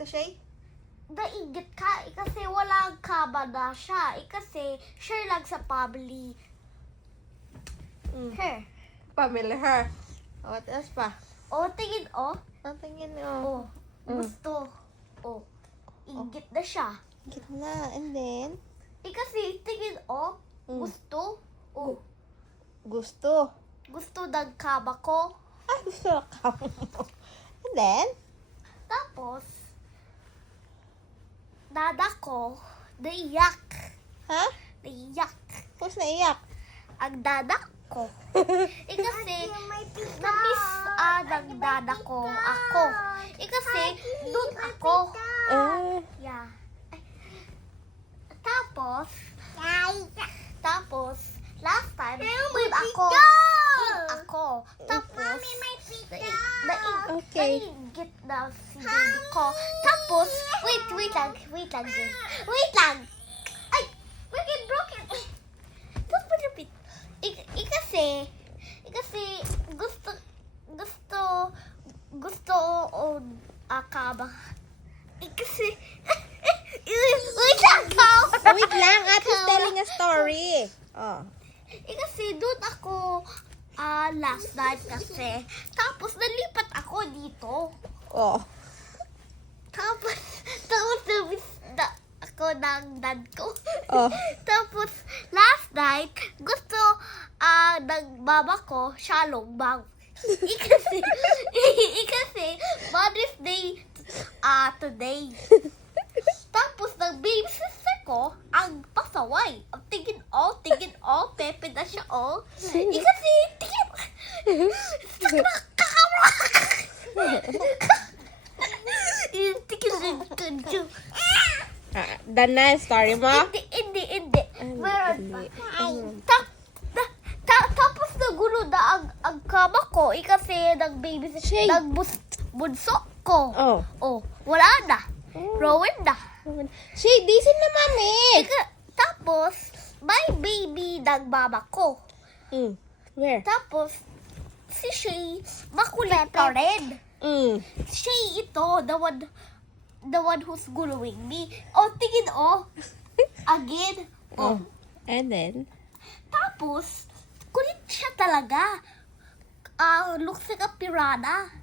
dito, Shay? Nainggit ka, kasi walang kaba na siya. Kasi share lang sa family. Her. Family, her. What else pa? O, tingin, o. Ang tingin, O, gusto. O, inggit na siya. Gitna. And then? Kasi tingin, o. Gusto. O, Gusto. gusto ng kaba ko. Gusto ka mo. And then? Tapos, dada ko, naiyak. Ha? Naiyak. Who's naiyak? Ang dada ko. Kasi, na-miss ng dada ko ako. Kasi, doon ako. Yeah. Tapos, last time, doon ako. Tapos, nainggit na si baby ko. Tapos, wait lang. Ay, we get broken. Don't put your feet. Kasi, gusto o akaba. Kasi, wait lang ka. Wait lang, Ate telling a story. Oh. Kasi doon ako last night kasi. Tapos nalipat ako dito. Oh. Tapos namiss na ako ng dad ko. Oh. Tapos last night, gusto ng mama ko siya lumbang. Kasi Mother's Day today. Tapos ng baby sister ko ang pasaway. Ang tingin, pepe na siya, Kasi, tingin, Done na yung story mo? Hindi. Meron pa. Tapos nagulo na ang kama ko. Kasi nag-baby bunso ko. Oh. Wala na. Rowan na. Shay, disin na mami. Tapos, may baby ng mama ko. Where? Tapos, si Shay, makulit pa rin. Shay ito, the one who's guluing me. Tingin, Again. And then? Tapos, kulit siya talaga. Looks like a piranha.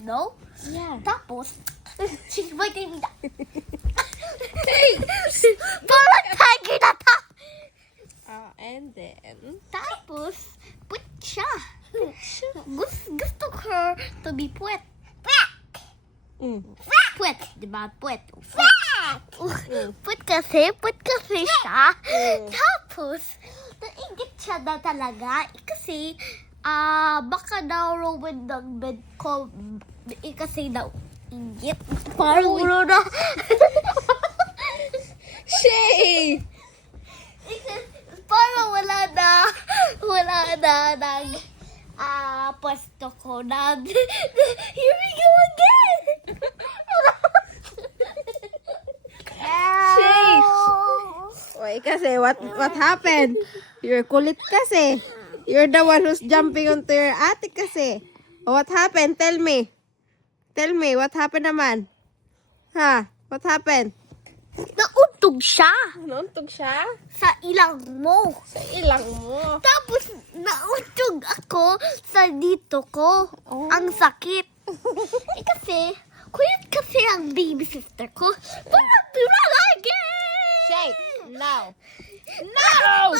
No? Yeah. Tapos, she's biting me. Parang tiger na ta. And then? Tapos, puwet siya. Gusto her to be puwet. Puwet, diba? Puwet. Puwet kasi siya. Tapos, nainggit siya na talaga. Kasi, baka daw ruin ng bed ko. Kasi daw, inggit. Parang ulo na. Shay! Parang wala na ng pwesto ko na. Here we go again! Shay! Wait, kasi what happened? You're kulit kasi. You're the one who's jumping onto your ate kasi. What happened? Tell me, what happened naman? Ha? What happened? Nauntog siya Nauntog siya? sa ilang mo. Sa ilang mo. Tapos, nauntog ako sa dito ko. Oh. Ang sakit. Kasi, kulit kasi ang baby sister ko. Parang piralagi! Shay! No! No!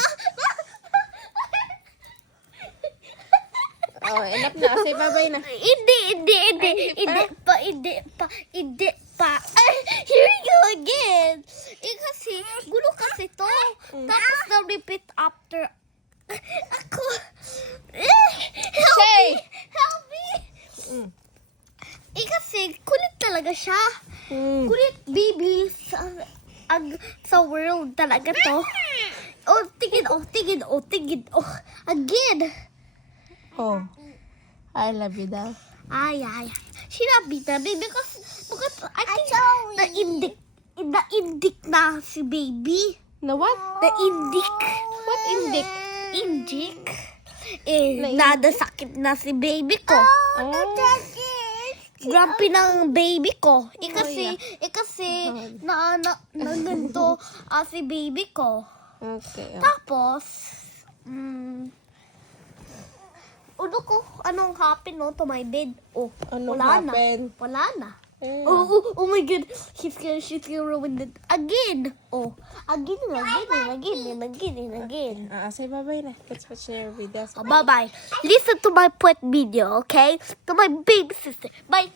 Oh, enough na. Say bye-bye na. Hindi pa. Ay, here we go again. Kasi, gulo kasi to. Tapos na-repeat after ako. Help me! Kasi, kulit talaga siya. Kulit baby sa world talaga to. Tingin. Again. Oh. I love you daw. Ay. Sinabi na rin because I think na-indik na si baby. Na what? Na-indik. What indik? Indik. Nadasakit na si baby ko. grumpy ng baby ko. Kasi na ganito si baby ko. Okay. Tapos, anong happen to my bed? Oh, Anong wala happen? na. Wala na. Yeah. Oh my God. She's gonna ruin it again. Oh, again. Say bye-bye na. Let's watch their videos. Bye-bye. Listen to my pet video, okay? To my baby sister. Bye.